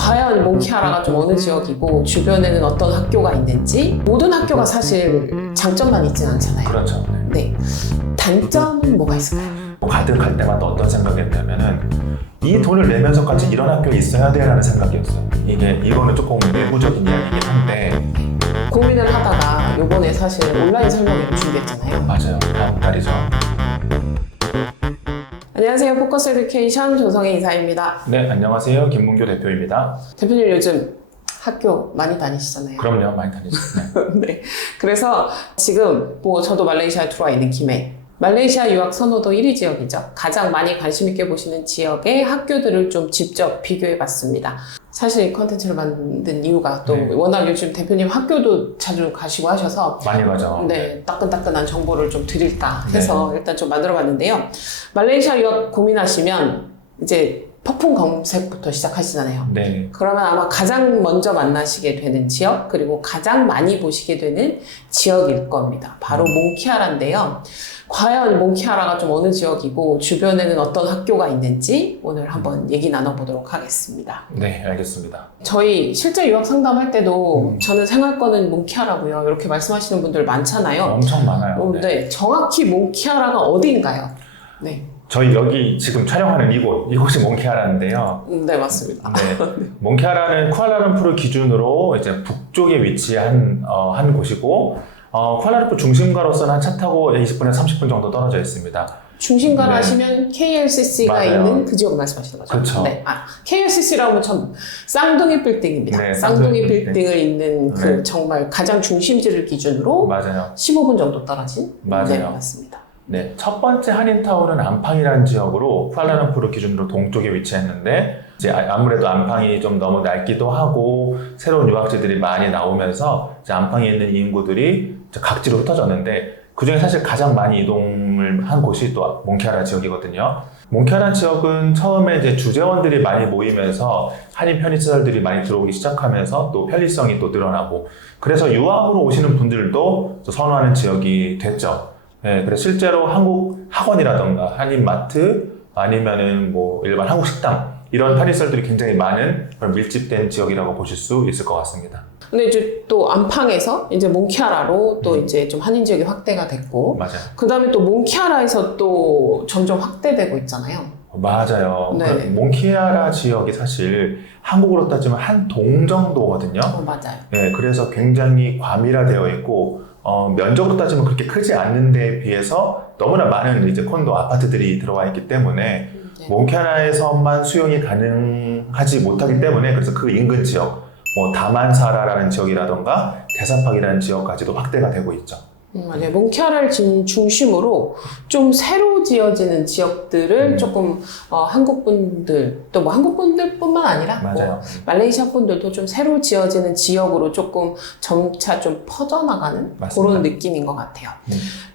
과연 몽키아라가 좀 어느 지역이고 주변에는 어떤 학교가 있는지, 모든 학교가 사실 장점만 있진 않잖아요. 그렇죠. 네. 단점은 뭐가 있을까요? 가득할 때마다 어떤 생각이었냐면은 이 돈을 내면서까지 이런 학교에 있어야 돼라는 생각이었어요. 이거는 조금 내부적인 이야기이긴 한데 고민을 하다가 요번에 사실 온라인 설명회를 준비했잖아요. 맞아요. 다음 달이죠. 안녕하세요. 포커스 에듀케이션 조성혜 이사입니다. 네, 안녕하세요. 김문교 대표입니다. 대표님 요즘 학교 많이 다니시잖아요. 그럼요, 많이 다니시죠. 네. 그래서 지금 뭐 저도 말레이시아에 들어와 있는 김에 말레이시아 유학 선호도 1위 지역이죠. 가장 많이 관심 있게 보시는 지역의 학교들을 좀 직접 비교해 봤습니다. 사실 이 컨텐츠를 만든 이유가 또 워낙 요즘 대표님 학교도 자주 가시고 하셔서 많이 가죠. 네, 따끈따끈한 정보를 좀 드릴까 해서 일단 좀 만들어 봤는데요. 말레이시아 유학 고민하시면 이제 폭풍 검색부터 시작하시잖아요. 네. 그러면 아마 가장 먼저 만나시게 되는 지역, 그리고 가장 많이 보시게 되는 지역일 겁니다. 바로 몽키아라인데요. 과연 몽키아라가 좀 어느 지역이고 주변에는 어떤 학교가 있는지 오늘 한번 얘기 나눠보도록 하겠습니다. 네, 알겠습니다. 저희 실제 유학 상담할 때도 저는 생활권은 몽키아라고요. 이렇게 말씀하시는 분들 많잖아요. 엄청 많아요. 네, 정확히 몽키아라가 어디인가요? 네. 저희 여기 지금 촬영하는 이곳이 몽키아라인데요. 네, 맞습니다. 네. 몽키아라는 쿠알라룸푸르 기준으로 이제 북쪽에 위치한 한 곳이고, 쿠알라룸푸르 중심가로서는 한 차 타고 20분에서 30분 정도 떨어져 있습니다. 중심가로 네. 하시면 KLCC가 맞아요. 있는 그 지역 말씀하시는 거죠? 그렇죠. 네. KLCC라고 하면 참 쌍둥이 빌딩입니다. 네, 쌍둥이 쌍둥이 빌딩을 있는 그 네. 정말 가장 중심지를 기준으로 맞아요. 15분 정도 떨어진 맞아요. 네, 맞습니다. 네, 첫 번째 한인타운은 안팡이라는 지역으로 쿠알라룸푸르 기준으로 동쪽에 위치했는데 이제 아무래도 안팡이 좀 너무 낡기도 하고 새로운 유학지들이 많이 나오면서 이제 안팡이에 있는 인구들이 이제 각지로 흩어졌는데 그중에 사실 가장 많이 이동을 한 곳이 또 몽키아라 지역이거든요. 몽키아라 지역은 처음에 이제 주재원들이 많이 모이면서 한인 편의시설들이 많이 들어오기 시작하면서 또 편리성이 또 늘어나고 그래서 유학으로 오시는 분들도 선호하는 지역이 됐죠. 네, 그래서 실제로 한국 학원이라던가 한인 마트 아니면은 뭐 일반 한국 식당 이런 편의시설들이 굉장히 많은 그런 밀집된 지역이라고 보실 수 있을 것 같습니다. 근데 이제 또 안팡에서 이제 몽키아라로 또 이제 좀 한인 지역이 확대가 됐고, 맞아요. 그 다음에 또 몽키아라에서 또 점점 확대되고 있잖아요. 맞아요. 네. 그 몽키아라 지역이 사실 한국으로 따지면 한 동 정도거든요. 맞아요. 네, 그래서 굉장히 과밀화되어 있고 면적으로 따지면 그렇게 크지 않는 데에 비해서 너무나 많은 이제 콘도 아파트들이 들어와 있기 때문에 몽키아라에서만 수용이 가능하지 못하기 때문에 그래서 그 인근 지역, 뭐 다만사라라는 지역이라던가 대사팍이라는 지역까지도 확대가 되고 있죠. 맞아요. 몽키아라를 중심으로 좀 새로 지어지는 지역들을 조금 한국 분들 또 뭐 한국 분들뿐만 아니라 맞아요. 뭐 말레이시아 분들도 좀 새로 지어지는 지역으로 조금 점차 좀 퍼져나가는 맞습니다. 그런 느낌인 것 같아요.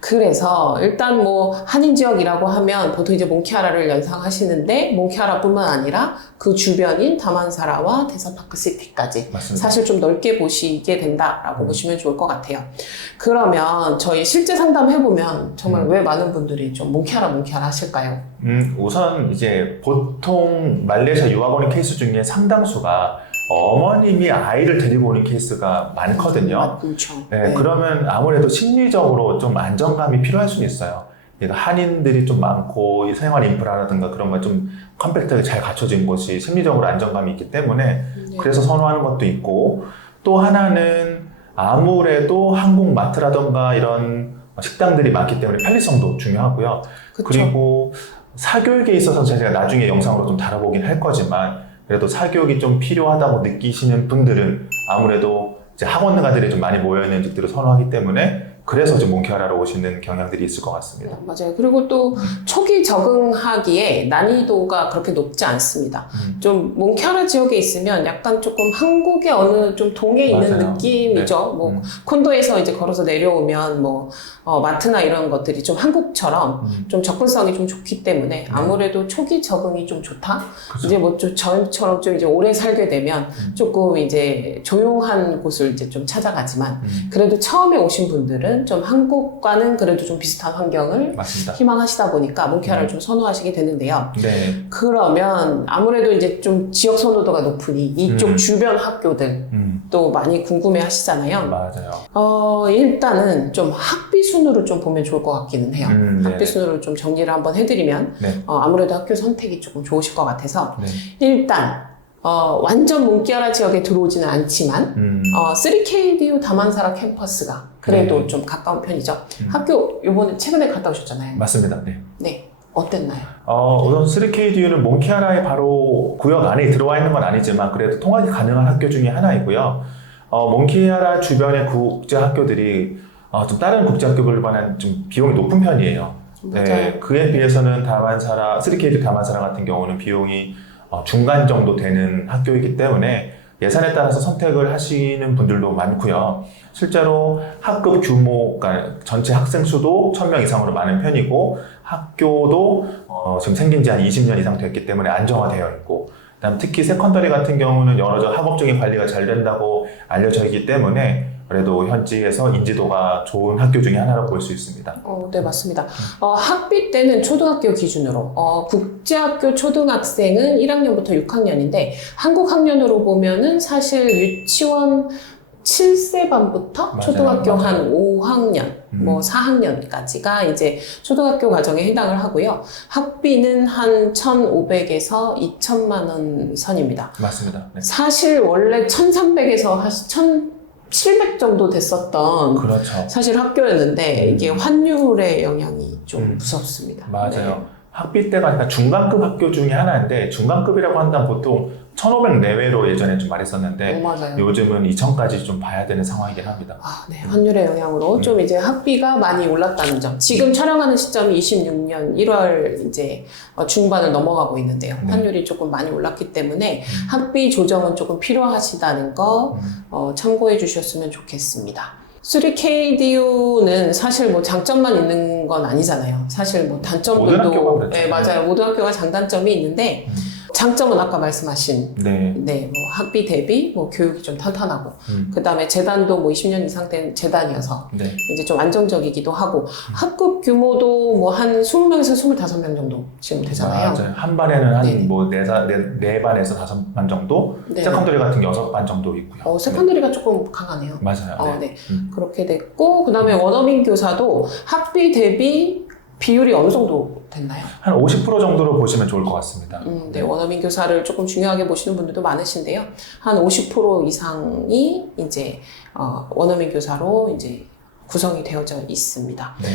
그래서 일단 뭐 한인 지역이라고 하면 보통 이제 몽키아라를 연상하시는데 몽키아라뿐만 아니라 그 주변인 다만사라와 대사파크 시티까지 맞습니다. 사실 좀 넓게 보시게 된다라고 보시면 좋을 것 같아요. 그러면 저희 실제 상담해보면 정말 왜 많은 분들이 좀 몽키아라 하실까요? 우선 이제 보통 말레이시아 유학 오는 케이스 중에 상당수가 어머님이 아이를 데리고 오는 케이스가 많거든요. 그렇죠. 네, 그러면 아무래도 심리적으로 좀 안정감이 필요할 수는 있어요. 그러니까 한인들이 좀 많고 생활 인프라라든가 그런 거 좀 컴팩트하게 잘 갖춰진 곳이 심리적으로 안정감이 있기 때문에 그래서 선호하는 것도 있고 또 하나는 아무래도 한국 마트라던가 이런 식당들이 많기 때문에 편리성도 중요하고요. 그쵸. 그리고 사교육에 있어서 제가 나중에 영상으로 좀 다뤄보긴 할 거지만 그래도 사교육이 좀 필요하다고 느끼시는 분들은 아무래도 이제 학원가들이 좀 많이 모여있는 집들을 선호하기 때문에 그래서 이제 몽키아라로 오시는 경향들이 있을 것 같습니다. 맞아요. 그리고 또 초기 적응하기에 난이도가 그렇게 높지 않습니다. 좀 몽키아라 지역에 있으면 약간 조금 한국의 어느 좀 동에 있는 맞아요. 느낌이죠. 네. 뭐 콘도에서 이제 걸어서 내려오면 뭐 마트나 이런 것들이 좀 한국처럼 좀 접근성이 좀 좋기 때문에 아무래도 초기 적응이 좀 좋다. 그렇죠. 이제 뭐 좀 저처럼 좀 이제 오래 살게 되면 조금 이제 조용한 곳을 이제 좀 찾아가지만 그래도 처음에 오신 분들은 분들은 좀 한국과는 그래도 좀 비슷한 환경을 맞습니다. 희망하시다 보니까 몽키아를 좀 선호하시게 되는데요. 네. 그러면 아무래도 이제 좀 지역 선호도가 높으니 이쪽 주변 학교들 또 많이 궁금해 하시잖아요. 맞아요. 일단은 좀 학비 순으로 좀 보면 좋을 것 같기는 해요. 학비 네네. 순으로 좀 정리를 한번 해드리면 네. 아무래도 학교 선택이 조금 좋으실 것 같아서 네. 일단 완전 몽키아라 지역에 들어오지는 않지만 3KDU 다만사라 캠퍼스가 그래도 네. 좀 가까운 편이죠. 학교 요번에 최근에 갔다 오셨잖아요. 맞습니다. 네. 네. 어땠나요? 우선 3KDU는 몽키아라의 바로 구역 안에 들어와 있는 건 아니지만 그래도 통학이 가능한 학교 중에 하나이고요. 몽키아라 주변의 국제 학교들이 좀 다른 국제 학교들보다는 좀 비용이 높은 편이에요. 네, 그에 비해서는 3KDU 다만사라 같은 경우는 비용이 중간 정도 되는 학교이기 때문에 예산에 따라서 선택을 하시는 분들도 많고요. 실제로 학급 규모, 그러니까 전체 학생 수도 1000명 이상으로 많은 편이고 학교도 지금 생긴 지 한 20년 이상 됐기 때문에 안정화되어 있고 그다음 특히 세컨더리 같은 경우는 여러 학업적인 관리가 잘 된다고 알려져 있기 때문에 그래도 현지에서 인지도가 좋은 학교 중에 하나로 볼 수 있습니다. 네, 맞습니다. 학비 때는 초등학교 기준으로 국제학교 초등학생은 1학년부터 6학년인데 한국 학년으로 보면은 사실 유치원 7세 반부터 맞아요, 초등학교 맞아요. 한 5학년, 뭐 4학년까지가 이제 초등학교 과정에 해당을 하고요. 학비는 한 1,500에서 2천만 원 선입니다. 맞습니다. 네. 사실 원래 1,300에서 1,700 정도 됐었던 그렇죠. 사실 학교였는데 이게 환율의 영향이 좀 무섭습니다. 맞아요. 학비대가 그러니까 중간급 학교 중에 하나인데 중간급이라고 한다면 보통 1,500 내외로 예전에 좀 말했었는데 맞아요. 요즘은 2,000까지 좀 봐야 되는 상황이긴 합니다. 네, 환율의 영향으로 좀 이제 학비가 많이 올랐다는 점. 지금 촬영하는 시점이 26년 1월 이제 중반을 넘어가고 있는데요. 환율이 조금 많이 올랐기 때문에 학비 조정은 조금 필요하시다는 거 참고해 주셨으면 좋겠습니다. 3KDU는 사실 뭐 장점만 있는 건 아니잖아요. 사실 뭐 단점들도 모든 학교가 그렇죠. 네, 맞아요. 모든 학교가 장단점이 있는데 장점은 아까 말씀하신 네. 뭐 학비 대비 뭐 교육이 좀 탄탄하고 그다음에 재단도 뭐 20년 이상 된 재단이어서 네. 이제 좀 안정적이기도 하고 학급 규모도 뭐 한 20명에서 25명 정도 지금 되잖아요. 맞아요. 한 반에는 네네. 한 뭐 네 반에서 5반 정도, 네. 세컨더리 같은 6반 정도 있고요. 세컨더리가 조금 강하네요. 맞아요. 네. 그렇게 됐고 그다음에 원어민 교사도 학비 대비 비율이 어느 정도 됐나요? 한 50% 정도로 보시면 좋을 것 같습니다. 네, 원어민 교사를 조금 중요하게 보시는 분들도 많으신데요. 한 50% 이상이 이제 원어민 교사로 이제 구성이 되어져 있습니다. 네.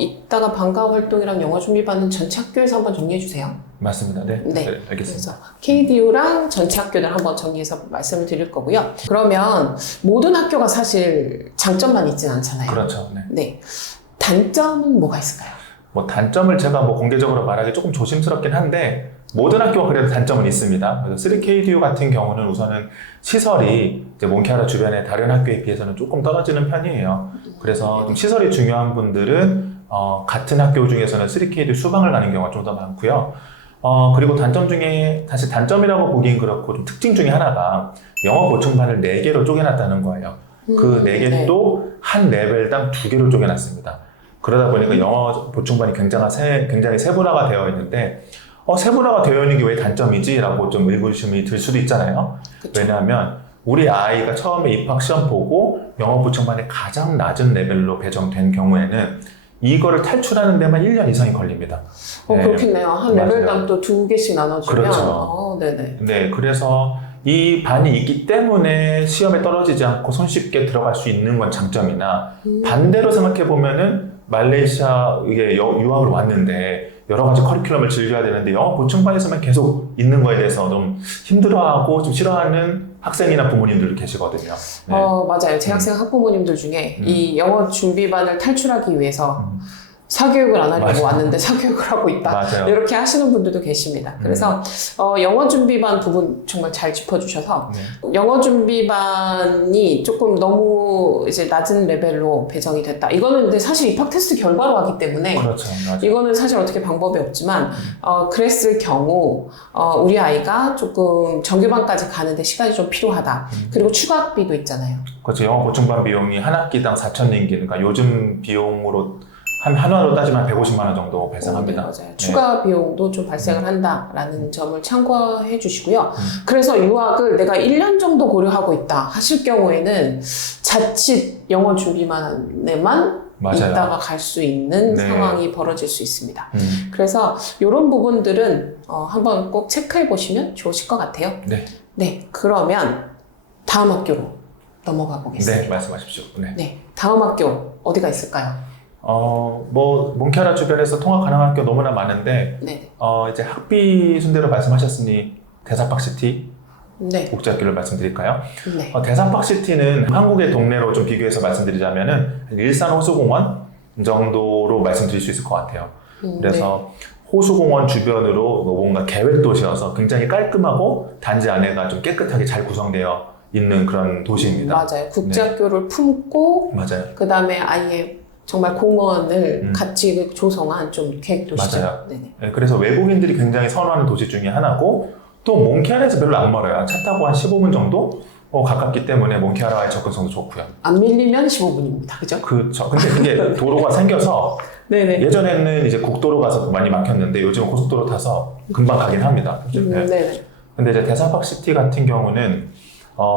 이따가 방과 활동이랑 영어 준비받는 전체 학교에서 한번 정리해 주세요. 맞습니다. 네. 네. 알겠습니다. 그래서 KDU랑 전체 학교들 한번 정리해서 말씀을 드릴 거고요. 그러면 모든 학교가 사실 장점만 있진 않잖아요. 그렇죠. 네. 네. 단점은 뭐가 있을까요? 뭐 단점을 제가 뭐 공개적으로 말하기 조금 조심스럽긴 한데 모든 학교가 그래도 단점은 있습니다. 그래서 3KDU 같은 경우는 우선은 시설이 이제 몽키아라 주변의 다른 학교에 비해서는 조금 떨어지는 편이에요. 그래서 좀 시설이 중요한 분들은 같은 학교 중에서는 3KDU 수강을 가는 경우가 좀 더 많고요. 그리고 단점 중에 사실 단점이라고 보기엔 그렇고 좀 특징 중에 하나가 영어 보충반을 4개로 쪼개놨다는 거예요. 그 4개도 한 레벨당 2개로 쪼개놨습니다. 그러다 보니까 영어 보충반이 굉장히 세분화가 되어 있는데 세분화가 되어 있는 게 왜 단점이지? 라고 좀 의구심이 들 수도 있잖아요. 그쵸. 왜냐하면 우리 아이가 처음에 입학 시험 보고 영어 보충반의 가장 낮은 레벨로 배정된 경우에는 이거를 탈출하는 데만 1년 이상이 걸립니다. 네. 그렇겠네요. 한 맞아요. 레벨당 또 2개씩 나눠주면. 그렇죠. 네네. 네, 그래서 이 반이 있기 때문에 시험에 떨어지지 않고 손쉽게 들어갈 수 있는 건 장점이나 반대로 생각해 보면은 말레이시아 이게 유학을 왔는데 여러 가지 커리큘럼을 즐겨야 되는데 영어 보충반에서만 계속 있는 거에 대해서 좀 힘들어하고 좀 싫어하는 학생이나 부모님들 계시거든요. 네. 맞아요. 제 학생 학부모님들 중에 이 영어 준비반을 탈출하기 위해서 사교육을 안 하려고 맞아요. 왔는데 사교육을 하고 있다. 맞아요. 이렇게 하시는 분들도 계십니다. 그래서 영어 준비반 부분 정말 잘 짚어주셔서 네. 영어 준비반이 조금 너무 이제 낮은 레벨로 배정이 됐다. 이거는 근데 사실 입학 테스트 결과로 하기 때문에 그렇죠. 맞아요. 이거는 사실 어떻게 방법이 없지만 그랬을 경우 우리 아이가 조금 정규반까지 가는데 시간이 좀 필요하다. 그리고 추가 학비도 있잖아요. 그렇죠. 영어 보충반 비용이 한 학기당 4,000링기, 그러니까 요즘 비용으로 한화로 따지면 150만 원 정도 발생합니다. 네, 맞아요. 추가 비용도 좀 발생을 한다라는 점을 참고해 주시고요. 그래서 유학을 내가 1년 정도 고려하고 있다 하실 경우에는 자칫 영어 준비만에만 맞아요. 있다가 갈 수 있는 네. 상황이 벌어질 수 있습니다. 그래서 이런 부분들은 한번 꼭 체크해 보시면 좋으실 것 같아요. 네. 네, 그러면 다음 학교로 넘어가 보겠습니다. 네, 말씀하십시오. 네. 네, 다음 학교 어디가 있을까요? 몬케라 주변에서 통학 가능한 학교 너무나 많은데, 네, 이제 학비 순대로 말씀하셨으니 대사팍시티 네, 국제학교를 말씀드릴까요? 네. 대사팍시티는 한국의 동네로 좀 비교해서 말씀드리자면은 일산 호수공원 정도로 말씀드릴 수 있을 것 같아요. 그래서 호수공원 주변으로 뭔가 계획 도시여서 굉장히 깔끔하고 단지 안에가 좀 깨끗하게 잘 구성되어 있는 그런 도시입니다. 맞아요. 국제학교를 품고 맞아요. 그 다음에 아예 정말 공원을 같이 조성한 좀 계획 도시죠. 맞아요. 네네. 네, 그래서 외국인들이 굉장히 선호하는 도시 중에 하나고, 또 몬케라에서 별로 안 멀어요. 차 타고 한 15분 정도 가깝기 때문에 몬케라와의 접근성도 좋고요. 안 밀리면 15분입니다. 그죠? 그렇죠. 근데 그게 도로가 생겨서 네네. 예전에는 이제 국도로 가서 많이 막혔는데 요즘은 고속도로 타서 금방 가긴 합니다. 네. 네네. 근데 이제 대사팍시티 같은 경우는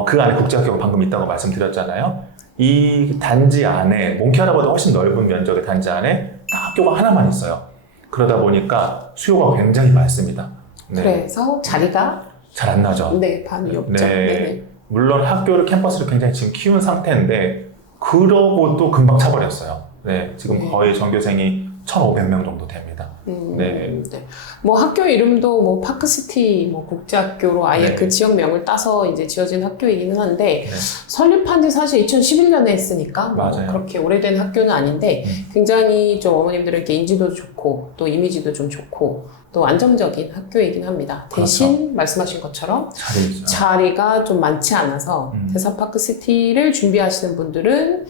그 안에 국제학교가 방금 있다고 말씀드렸잖아요. 이 단지 안에 몬케라보다 훨씬 넓은 면적의 단지 안에 딱 학교가 하나만 있어요. 그러다 보니까 수요가 굉장히 많습니다. 네. 그래서 자리가 잘 안 나죠. 네, 반이 없죠. 네. 네네. 물론 학교를 캠퍼스를 굉장히 지금 키운 상태인데 그러고 또 금방 차버렸어요. 네, 지금 네. 거의 전교생이 1,500명 정도 됩니다. 네. 네. 뭐 학교 이름도 뭐 파크시티 뭐 국제학교로 아예 네. 그 지역명을 따서 이제 지어진 학교이기는 한데 네. 설립한 지 사실 2011년에 했으니까 뭐 맞아요. 그렇게 오래된 학교는 아닌데 굉장히 좀 어머님들에게 인지도 좋고 또 이미지도 좀 좋고 또 안정적인 학교이긴 합니다. 대신 그렇죠. 말씀하신 것처럼 잘해주죠. 자리가 좀 많지 않아서 대사파크시티를 준비하시는 분들은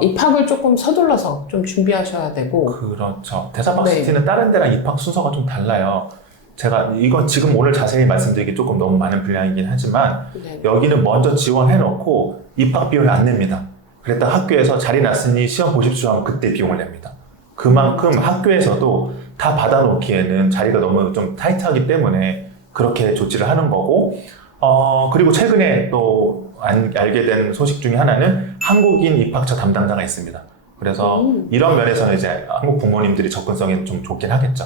입학을 조금 서둘러서 좀 준비하셔야 되고. 그렇죠. 대사팍시티는 다른 데랑 입학 순서가 좀 달라요. 제가 이거 지금 오늘 자세히 말씀드리기 조금 너무 많은 분량이긴 하지만 네. 여기는 먼저 지원해놓고 입학 비용을 안 냅니다. 그랬다 학교에서 자리 났으니 시험 보십시오 하면 그때 비용을 냅니다. 그만큼 학교에서도 다 받아놓기에는 자리가 너무 좀 타이트하기 때문에 그렇게 조치를 하는 거고, 그리고 최근에 또 알게 된 소식 중에 하나는 한국인 입학처 담당자가 있습니다. 그래서 이런 면에서는 이제 한국 부모님들이 접근성이 좀 좋긴 하겠죠.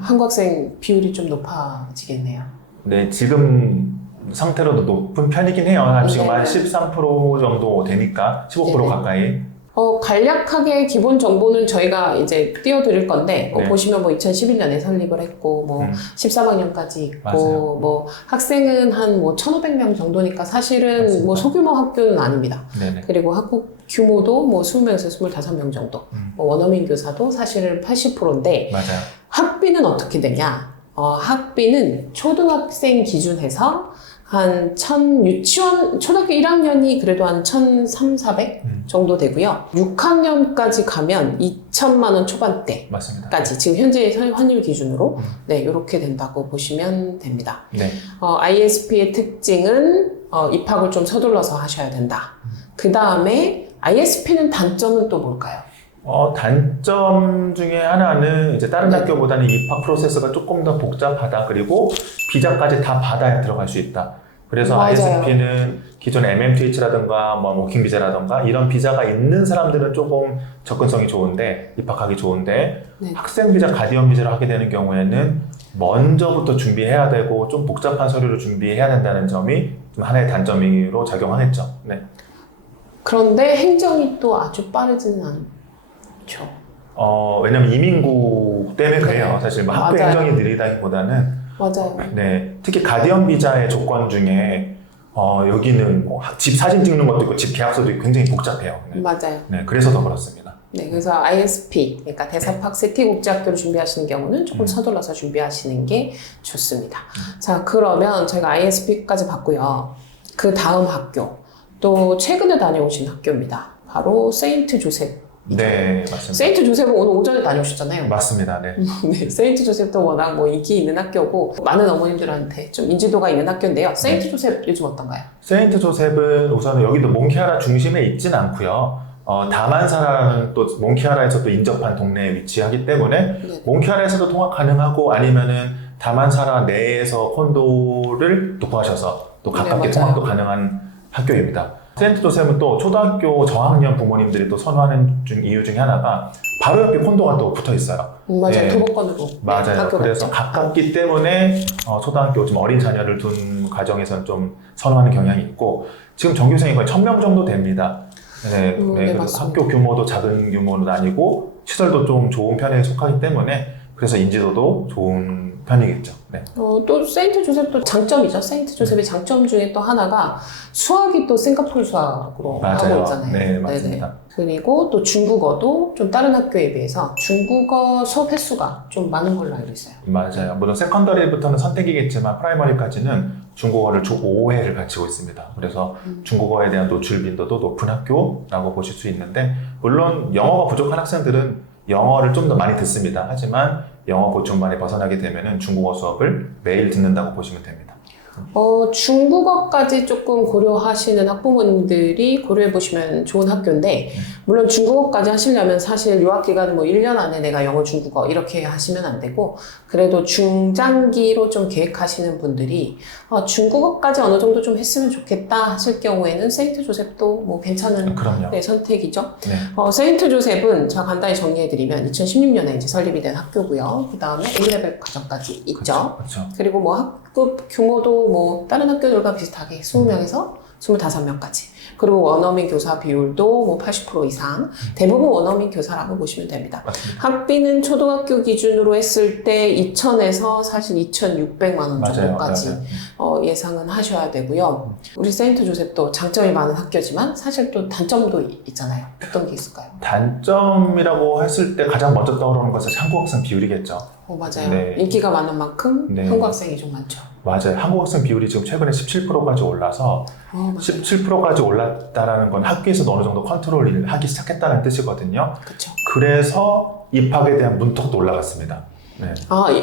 한국 학생 비율이 좀 높아지겠네요. 네, 지금 상태로도 높은 편이긴 해요. 지금 한 네. 13% 정도 되니까 15% 네네. 가까이. 간략하게 기본 정보는 저희가 이제 띄워드릴 건데, 네. 보시면 뭐 2011년에 설립을 했고, 뭐 13학년까지 있고, 맞아요. 뭐 학생은 한 뭐 1,500명 정도니까 사실은 맞습니다. 뭐 소규모 학교는 아닙니다. 네네. 그리고 학급 규모도 뭐 20명에서 25명 정도. 뭐 원어민 교사도 사실은 80%인데, 맞아요. 학비는 어떻게 되냐? 학비는 초등학생 기준해서 한 유치원, 초등학교 1학년이 그래도 한 1,300, 400 정도 되고요. 6학년까지 가면 2천만 원 초반대까지 맞습니다. 지금 현재 환율 기준으로 네, 이렇게 된다고 보시면 됩니다. 네. ISP의 특징은 입학을 좀 서둘러서 하셔야 된다. 그 다음에 ISP는 단점은 또 뭘까요? 단점 중에 하나는 이제 다른 네. 학교보다는 입학 프로세스가 조금 더 복잡하다. 그리고 비자까지 다 받아야 들어갈 수 있다. 그래서 맞아요. ISP는 기존 MMTH라든가 뭐 워킹 비자라든가 이런 비자가 있는 사람들은 조금 접근성이 좋은데, 입학하기 좋은데, 네. 학생 비자, 가디언 비자를 하게 되는 경우에는 먼저부터 준비해야 되고 좀 복잡한 서류를 준비해야 된다는 점이 좀 하나의 단점으로 작용하겠죠. 네. 그런데 행정이 또 아주 빠르지는 않죠. 왜냐면 이민국 때문에 그래요. 네. 사실 뭐 학교 맞아요. 행정이 느리다기보다는 맞아요. 네, 특히 가디언 비자의 조건 중에 여기는 뭐 집 사진 찍는 것도 있고 집 계약서도 있고 굉장히 복잡해요. 네. 맞아요. 네, 그래서 더 그렇습니다. 네, 그래서 ISP, 그러니까 대사학세티국제학교를 준비하시는 경우는 조금 서둘러서 준비하시는 게 좋습니다. 자, 그러면 저희가 ISP까지 봤고요. 그 다음 학교, 또 최근에 다녀오신 학교입니다. 바로 세인트 조셉. 네, 맞습니다. 세인트 조셉은 오늘 오전에 다녀오셨잖아요. 맞습니다. 네. 네, 세인트 조셉도 워낙 뭐 인기 있는 학교고 많은 어머님들한테 좀 인지도가 있는 학교인데요. 세인트 조셉 요즘 어떤가요? 세인트 조셉은 우선 여기도 몽키아라 중심에 있진 않고요. 다만사라는 또 몽키아라에서 또 인접한 동네에 위치하기 때문에 네. 몽키아라에서도 통학 가능하고 아니면은 다만사라 내에서 콘도를 또 구하셔서 또 가깝게 네, 맞아요. 통학도 가능한 학교입니다. 세인트 조셉은 또 초등학교 저학년 부모님들이 또 선호하는 이유 중에 하나가 바로 옆에 콘도가 또 붙어 있어요. 맞아요. 네. 도보권으로. 맞아요. 학교가 그래서 있죠. 가깝기 때문에 초등학교 좀 어린 자녀를 둔 가정에서는 좀 선호하는 경향이 있고 지금 전교생이 거의 1000명 정도 됩니다. 네, 네, 그래서 맞습니다. 학교 규모도 작은 규모는 아니고 시설도 좀 좋은 편에 속하기 때문에 그래서 인지도도 좋은 편이겠죠. 네. 또 세인트 조셉도 장점이죠. 세인트 조셉의 장점 중에 또 하나가 수학이 또 싱가포르 수학으로 하고 맞아요. 있잖아요. 네, 맞습니다. 네네. 그리고 또 중국어도 좀 다른 학교에 비해서 중국어 수업 횟수가 좀 많은 걸로 알고 있어요. 맞아요. 물론 세컨더리부터는 선택이겠지만 프라이머리까지는 중국어를 주 5회를 가르치고 있습니다. 그래서 중국어에 대한 노출 빈도도 높은 학교라고 보실 수 있는데 물론 영어가 부족한 학생들은 영어를 좀 더 많이 듣습니다. 하지만 영어 보충반에 벗어나게 되면 중국어 수업을 매일 듣는다고 보시면 됩니다. 중국어까지 조금 고려하시는 학부모님들이 고려해보시면 좋은 학교인데, 물론 중국어까지 하시려면 사실 유학기간 뭐 1년 안에 내가 영어, 중국어 이렇게 하시면 안 되고, 그래도 중장기로 좀 계획하시는 분들이, 중국어까지 어느 정도 좀 했으면 좋겠다 하실 경우에는 세인트 조셉도 뭐 괜찮은 그럼요. 네, 선택이죠. 네. 세인트 조셉은 제가 간단히 정리해드리면 2016년에 이제 설립이 된 학교고요. 그 다음에 A레벨 과정까지 있죠. 그렇죠. 그리고 뭐 학급 규모도 뭐 다른 학교들과 비슷하게 20명에서 25명까지. 그리고 원어민 교사 비율도 뭐 80% 이상. 대부분 원어민 교사라고 보시면 됩니다. 맞습니다. 학비는 초등학교 기준으로 했을 때 2,000에서 사실 2,600만 원 맞아요. 정도까지 예상은 하셔야 되고요. 우리 세인트 조셉도 장점이 많은 학교지만 사실 또 단점도 있잖아요. 어떤 게 있을까요? 단점이라고 했을 때 가장 먼저 떠오르는 것은 한국 학생 비율이겠죠. 맞아요. 네. 인기가 많은 만큼 네. 한국 학생이 좀 많죠. 맞아요. 한국 학생 비율이 지금 최근에 17%까지 올라서 맞아요. 17%까지 올랐다는 건 학교에서도 어느 정도 컨트롤을 하기 시작했다는 뜻이거든요. 그렇죠. 그래서 입학에 대한 문턱도 올라갔습니다. 네.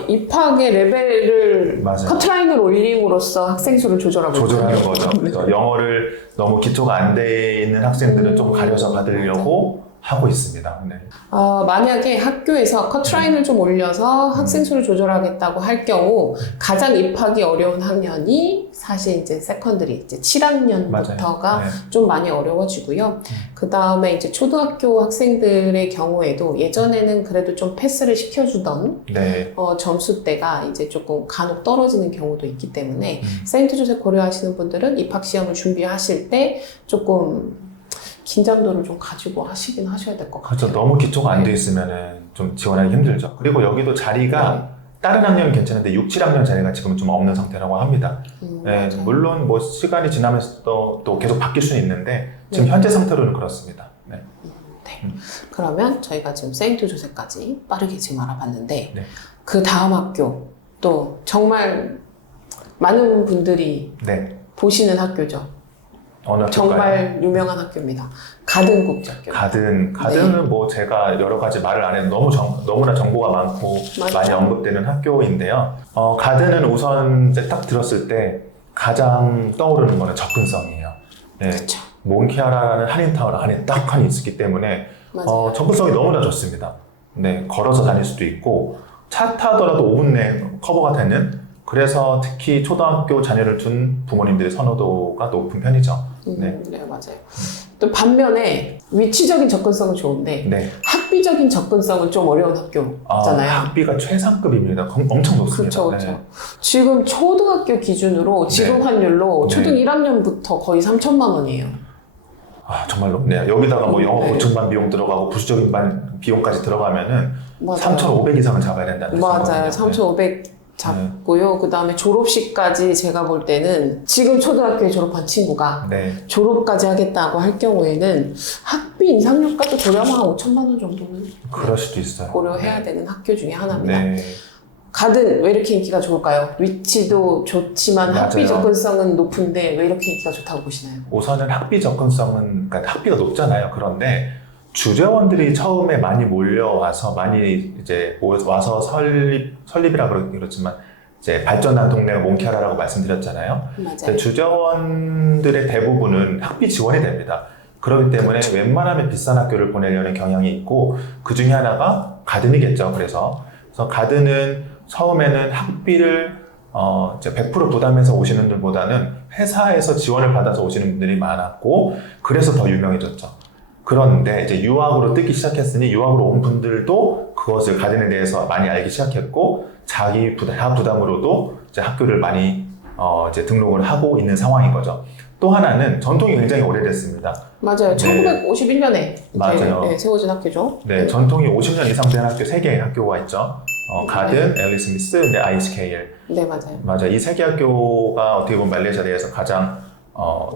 입학의 레벨을 맞아요. 커트라인을 올림으로써 학생 수를 조절하고 조절하는 있군요. 거죠. 그래서 영어를 너무 기초가 안 돼 있는 학생들은 좀 가려서 받으려고 하고 있습니다. 네. 만약에 학교에서 커트라인을 좀 올려서 학생 수를 조절하겠다고 할 경우 가장 입학이 어려운 학년이 사실 이제 세컨드리 이제 7학년부터가 맞아요. 네. 좀 많이 어려워지고요. 그 다음에 이제 초등학교 학생들의 경우에도 예전에는 그래도 좀 패스를 시켜주던 네. 점수대가 이제 조금 간혹 떨어지는 경우도 있기 때문에 세인트 조셉 고려하시는 분들은 입학 시험을 준비하실 때 조금 긴장도를 좀 가지고 하시긴 하셔야 될 것 같아요. 그렇죠. 너무 기초가 안 돼 있으면은 좀 지원하기 힘들죠. 그리고 여기도 자리가 다른 학년은 괜찮은데 6, 7학년 자리가 지금 좀 없는 상태라고 합니다. 네, 맞아요. 물론 뭐 시간이 지나면서 또 계속 바뀔 수는 있는데 지금 현재 상태로는 그렇습니다. 네. 네. 그러면 저희가 지금 세인트 조셉까지 빠르게 지금 알아봤는데 네. 그 다음 학교 또 정말 많은 분들이 네. 보시는 학교죠. 어느 학교일까요? 정말 유명한 학교입니다. 가든국제학교. 가든은 뭐 제가 여러 가지 말을 안 해도 너무나 정보가 많고 맞죠. 많이 언급되는 학교인데요. 가든은 우선 이제 딱 들었을 때 가장 떠오르는 거는 접근성이에요. 네. 그렇죠. 몽키아라라는 한인타운 안에 딱 하니 있기 때문에 맞아요. 접근성이 너무나 좋습니다. 네, 걸어서 다닐 수도 있고 차 타더라도 5분 내에 커버가 되는 그래서 특히 초등학교 자녀를 둔 부모님들의 선호도가 높은 편이죠. 네. 네, 맞아요. 또 반면에 위치적인 접근성은 좋은데 네. 학비적인 접근성은 좀 어려운 학교잖아요. 학비가 최상급입니다. 엄청 높습니다. 그렇죠, 그렇죠. 네. 지금 초등학교 기준으로 지금 네. 환율로 네. 초등 1학년부터 거의 3천만 원이에요. 정말 높네요. 여기다가 뭐 영어 네. 보충반 비용 들어가고 부수적인 반 비용까지 들어가면은 맞아요. 3,500 이상은 잡아야 된다는 맞아요. 뜻이거든요. 3,500 잡고요. 그 다음에 졸업식까지 제가 볼 때는 지금 초등학교에 졸업한 친구가 네. 졸업까지 하겠다고 할 경우에는 학비 인상 효과도 고려하면 한 5천만 원 정도는 그럴 수도 있어요. 고려해야 되는 학교 중에 하나입니다. 네. 가든 왜 이렇게 인기가 좋을까요? 위치도 좋지만 맞아요. 학비 접근성은 높은데 왜 이렇게 인기가 좋다고 보시나요? 우선은 학비 접근성은, 그러니까 학비가 높잖아요. 그런데 주재원들이 처음에 많이 몰려와서 많이 이제 와서 설립이라 그렇지만 이제 발전한 동네가 몽키아라라고 말씀드렸잖아요. 맞아요. 근데 주재원들의 대부분은 학비 지원이 됩니다. 그렇기 때문에 그렇죠. 웬만하면 비싼 학교를 보내려는 경향이 있고 그 중에 하나가 가든이겠죠. 그래서 가든은 처음에는 학비를 이제 100% 부담해서 오시는 분들보다는 회사에서 지원을 받아서 오시는 분들이 많았고 그래서 더 유명해졌죠. 그런데 이제 유학으로 뜨기 시작했으니 유학으로 온 분들도 그것을 가든에 대해서 많이 알기 시작했고 자기 부담으로도 이제 학교를 많이 이제 등록을 하고 있는 상황인 거죠. 또 하나는 전통이 굉장히 오래됐습니다. 맞아요. 네. 1951년에 맞아요. 세워진 학교죠. 네, 전통이 50년 이상 된 학교 3개의 학교가 있죠. 가든, 앨리 스미스, ISKL. 네, 맞아요. 맞아요. 이 3개 학교가 어떻게 보면 말레이시아 내에서 가장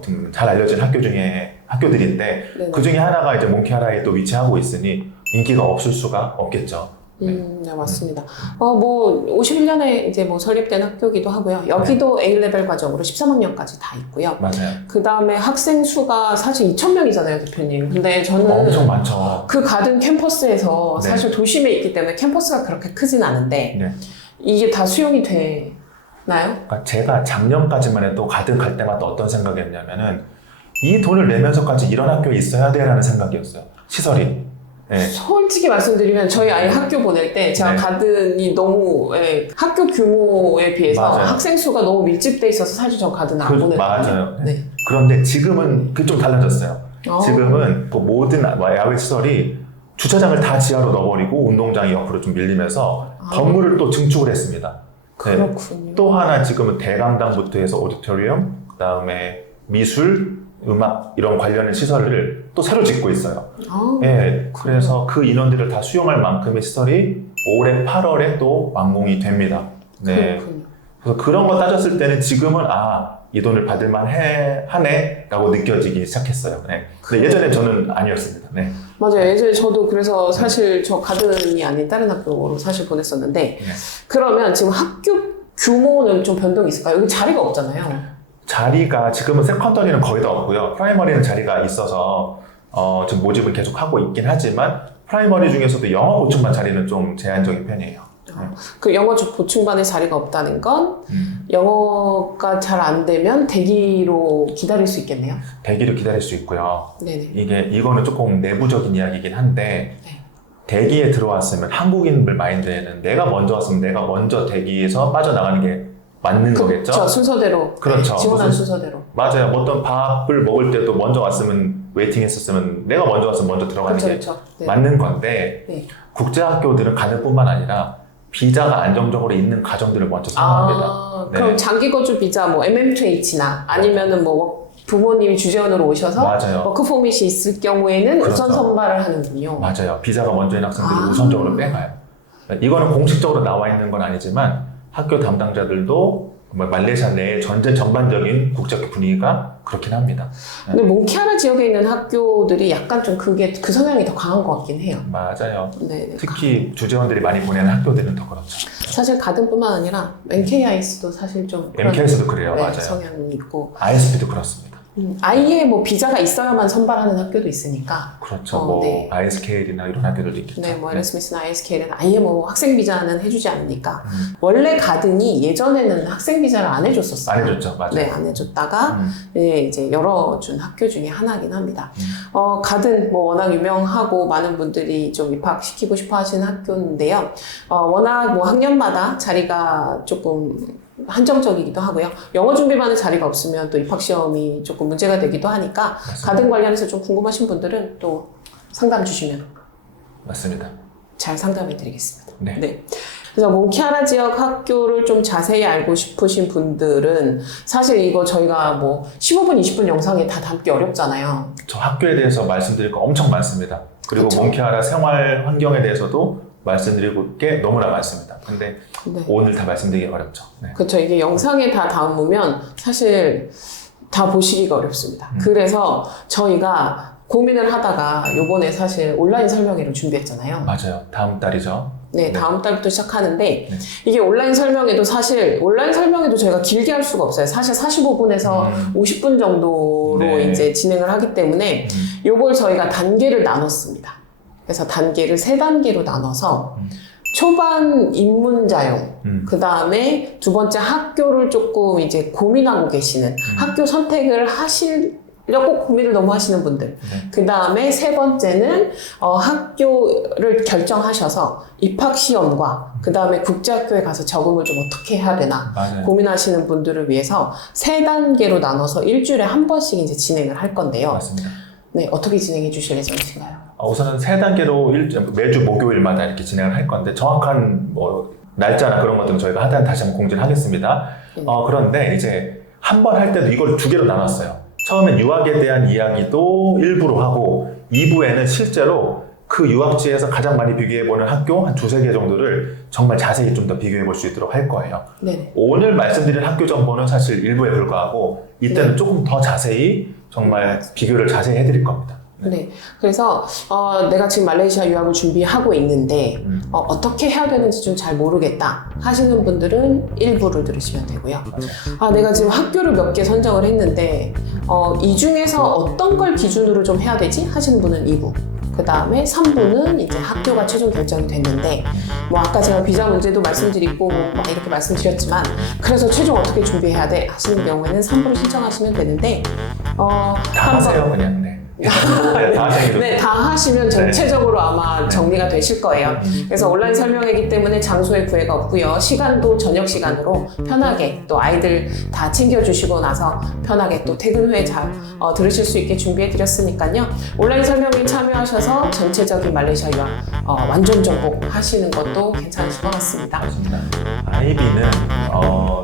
좀 잘 알려진 학교 중에 학교들인데 네네. 그 중에 하나가 이제 몽키아라에 또 위치하고 있으니 인기가 없을 수가 없겠죠. 네, 맞습니다. 뭐, 51년에 이제 뭐 설립된 학교기도 하고요. 여기도 A레벨 과정으로 13학년까지 다 있고요. 맞아요. 그 다음에 학생 수가 사실 2,000명이잖아요, 대표님. 근데 저는 엄청 많죠. 그 가든 캠퍼스에서 네. 사실 도심에 있기 때문에 캠퍼스가 그렇게 크진 않은데 네. 이게 다 수용이 되나요? 그러니까 제가 작년까지만 해도 가든 갈 때마다 어떤 생각이었냐면은 이 돈을 내면서까지 이런 학교에 있어야 돼라는 생각이었어요. 시설이. 네. 솔직히 말씀드리면 저희 아이 학교 보낼 때 제가 네. 가든이 너무 학교 규모에 비해서 맞아요. 학생 수가 너무 밀집돼 있어서 사실 저 가든 안 보내거든요. 맞아요. 네. 그런데 지금은 그게 좀 달라졌어요. 어. 지금은 그 모든 야외 시설이 주차장을 다 지하로 넣어버리고 운동장이 옆으로 좀 밀리면서 건물을 또 증축을 했습니다. 네. 그렇군요. 또 하나 지금은 대강당부터 해서 오디토리움, 그 다음에 미술, 음악 이런 관련된 시설을 또 새로 짓고 있어요. 네, 그래서 그 인원들을 다 수용할 만큼의 시설이 올해 8월에 또 완공이 됩니다. 네. 그렇군요. 그래서 그런 거 따졌을 때는 지금은 이 돈을 받을만 하네라고 느껴지기 시작했어요. 네. 근데 예전에 저는 아니었습니다. 네. 맞아요. 예전에 저도 그래서 사실 저 가든이 아닌 다른 학교로 사실 보냈었는데 네. 그러면 지금 학교 규모는 좀 변동이 있을까요? 여기 자리가 없잖아요. 자리가 지금은 세컨더리는 거의 다 없고요. 프라이머리는 자리가 있어서 지금 모집을 계속 하고 있긴 하지만 프라이머리 중에서도 영어 보충반 자리는 좀 제한적인 편이에요. 그 영어 보충반에 자리가 없다는 건 영어가 잘 안 되면 대기로 기다릴 수 있겠네요. 대기를 기다릴 수 있고요. 네네. 이거는 조금 내부적인 이야기이긴 한데 네. 대기에 들어왔으면 한국인들 마인드에는 내가 먼저 왔으면 내가 먼저 대기에서 빠져나가는 게 맞는 거겠죠? 그렇죠. 순서대로. 그렇죠. 네, 지원한 무슨- 순서대로. 맞아요. 어떤 밥을 먹을 때도 먼저 왔으면 웨이팅 했었으면 내가 먼저 왔으면 먼저 들어가는 그렇죠. 게 그렇죠. 네. 맞는 건데 네. 국제학교들은 가는 뿐만 아니라 비자가 안정적으로 있는 가정들을 먼저 선호합니다. 네. 그럼 장기 거주 비자 뭐 MM2H나 아니면은 뭐 부모님이 주재원으로 오셔서 맞아요. 워크 포밋이 있을 경우에는 그렇죠. 우선 선발을 하는군요. 맞아요. 비자가 먼저인 학생들이 아. 우선적으로 빼가요. 이거는 공식적으로 나와 있는 건 아니지만 학교 담당자들도 말레이시아 내의 전반적인 국제학교 분위기가 그렇긴 합니다. 근데 몽키아라 지역에 있는 학교들이 약간 좀 그 성향이 더 강한 것 같긴 해요. 맞아요. 네. 특히 주재원들이 많이 보내는 학교들은 더 그렇죠. 사실 가든뿐만 아니라 MKIS도 사실 좀 그런 MK에서도 그래요. 네, 맞아요. 성향이 있고 ISP도 그렇습니다. 아예 뭐 비자가 있어야만 선발하는 학교도 있으니까 그렇죠. 네. ISKL이나 이런 학교들도 있겠죠. 네, 뭐 에르스미스나 ISK는 아예 뭐 학생 비자는 해주지 않으니까 원래 가든이 예전에는 학생 비자를 안 해줬었어요. 안 해줬죠. 맞아요. 네, 안 해줬다가 이제 열어준 학교 중에 하나긴 합니다. 음. 가든 뭐 워낙 유명하고 많은 분들이 좀 입학시키고 싶어 하시는 학교인데요. 워낙 뭐 학년마다 자리가 조금 한정적이기도 하고요. 영어 준비반에 자리가 없으면 또 입학 시험이 조금 문제가 되기도 하니까 맞습니다. 가든 관련해서 좀 궁금하신 분들은 또 상담 주시면 맞습니다. 잘 상담해 드리겠습니다. 네. 그래서 몽키아라 지역 학교를 좀 자세히 알고 싶으신 분들은 사실 이거 저희가 뭐 15분, 20분 영상에 다 담기 어렵잖아요. 저 학교에 대해서 말씀드릴 거 엄청 많습니다. 그리고 그쵸. 몽키아라 생활 환경에 대해서도 말씀드릴 게 너무나 많습니다. 근데 네. 오늘 다 말씀드리기 어렵죠. 네. 그렇죠. 이게 영상에 다 담으면 사실 다 보시기가 어렵습니다. 그래서 저희가 고민을 하다가 요번에 사실 온라인 설명회를 준비했잖아요. 맞아요. 다음 달이죠. 네, 다음 달부터 시작하는데 네. 이게 온라인 설명회도 사실 온라인 설명회도 저희가 길게 할 수가 없어요. 사실 45분에서 50분 정도로 네. 이제 진행을 하기 때문에 요걸 저희가 단계를 나눴습니다. 그래서 단계를 3단계로 나눠서 초반 입문자용, 그 다음에 두 번째 학교를 조금 이제 고민하고 계시는 학교 선택을 하시려고 고민을 너무 하시는 분들. 그 다음에 세 번째는 학교를 결정하셔서 입학시험과 그 다음에 국제학교에 가서 적응을 좀 어떻게 해야 되나 맞아요. 고민하시는 분들을 위해서 3단계로 나눠서 일주일에 한 번씩 이제 진행을 할 건데요. 맞습니다. 네, 어떻게 진행해 주실 예정이신가요? 우선은 3단계로 매주 목요일마다 이렇게 진행을 할 건데 정확한 뭐 날짜나 그런 것들은 저희가 하단 다시 한번 공지를 하겠습니다. 그런데 이제 한 번 할 때도 이걸 2개로 나눴어요. 처음엔 유학에 대한 이야기도 일부로 하고 2부에는 실제로 그 유학지에서 가장 많이 비교해보는 학교 한 2-3개 정도를 정말 자세히 좀 더 비교해볼 수 있도록 할 거예요. 네. 오늘 말씀드린 학교 정보는 사실 일부에 불과하고 이때는 네. 조금 더 자세히 정말 비교를 자세히 해드릴 겁니다. 네. 그래서 내가 지금 말레이시아 유학을 준비하고 있는데 어떻게 해야 되는지 좀 잘 모르겠다 하시는 분들은 1부를 들으시면 되고요. 내가 지금 학교를 몇 개 선정을 했는데 이 중에서 어떤 걸 기준으로 좀 해야 되지 하시는 분은 2부. 그 다음에 3부는 이제 학교가 최종 결정이 됐는데 뭐 아까 제가 비자 문제도 말씀드리고 막 이렇게 말씀드렸지만 그래서 최종 어떻게 준비해야 돼 하시는 경우에는 3부를 신청하시면 되는데 다 하세요 그냥. 네. 네, 다 하세요. 네, 다 하시면 전체적으로 아마 정리가 되실 거예요. 그래서 온라인 설명회이기 때문에 장소에 구애가 없고요. 시간도 저녁 시간으로 편하게 또 아이들 다 챙겨주시고 나서 편하게 또 퇴근 후에 잘 들으실 수 있게 준비해 드렸으니까요. 온라인 설명회에 참여하셔서 전체적인 말레이시아 유학 완전 정복 하시는 것도 괜찮으실 것 같습니다. 맞습니다. IB는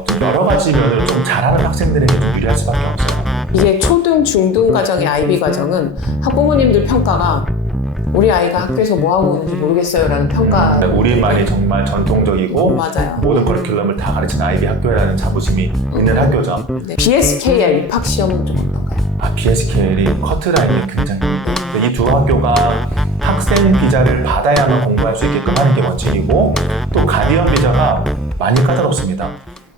좀 여러 가지 면으로 좀 잘하는 학생들에게 좀 유리할 수밖에 없어요. 이게 초등, 중등 과정의 IB 과정은 학부모님들 평가가 우리 아이가 학교에서 뭐 하고 있는지 모르겠어요 라는 평가. 우리만이 정말 전통적이고 맞아요. 모든 커리큘럼을 다 가르치는 IB 학교라는 자부심이 있는 학교죠. 네. BSKL 입학 시험은 좀 어떤가요? BSKL이 커트라인이 굉장히 이 두 학교가 학생 비자를 받아야만 공부할 수 있게끔 하는 게 원칙이고 또 가디언 비자가 많이 까다롭습니다.